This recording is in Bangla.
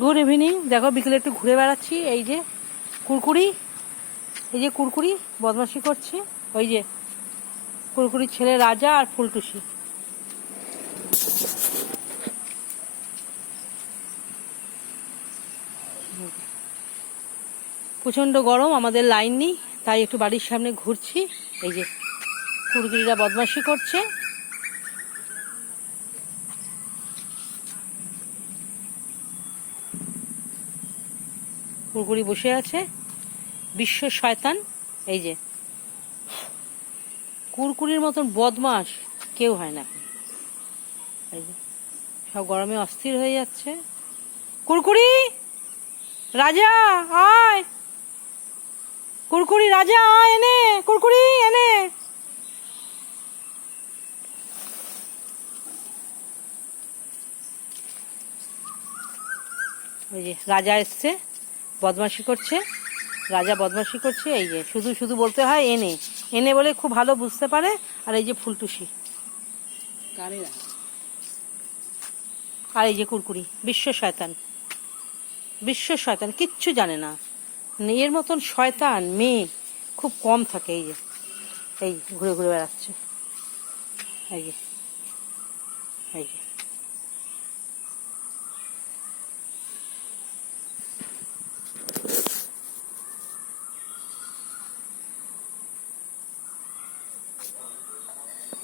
Good evening. দেখো বিকেলে একটু ঘুরে বেড়াচ্ছি। এই যে কুরকুরি, এই যে কুরকুরি বদমাশি করছে। ওই যে কুরকুরির ছেলে রাজা আর ফুলটুসি। প্রচণ্ড গরম, আমাদের লাইন নেই, তাই একটু বাড়ির সামনে ঘুরছি। এই যে কুরকুরিরা বদমাশি করছে। কুরকুরি বসে আছে, বিশ্ব শয়তান। এই যে কুরকুরির মতন বদমাস কেউ হয় না। এই যে সব গরমে অস্থির হয়ে যাচ্ছে। কুরকুরি রাজা আয়, কুরকুরি রাজা আয়, এনে কুরকুরি এনে। ওই যে রাজা এসছে, বদমাশি করছে। রাজা বদমাশি করছে। এই যে শুধু শুধু বলতে হয় এনে এনে বলে খুব ভালো বুঝতে পারে। আর এই যে ফুলটুসি, আর এই যে কুরকুরি, বিশ্ব শয়তান। বিশ্ব শয়তান, কিচ্ছু জানে না। এর মতন শয়তান মেয়ে খুব কম থাকে। এই যে এই ঘুরে ঘুরে বেড়াচ্ছে। এই যে এই যে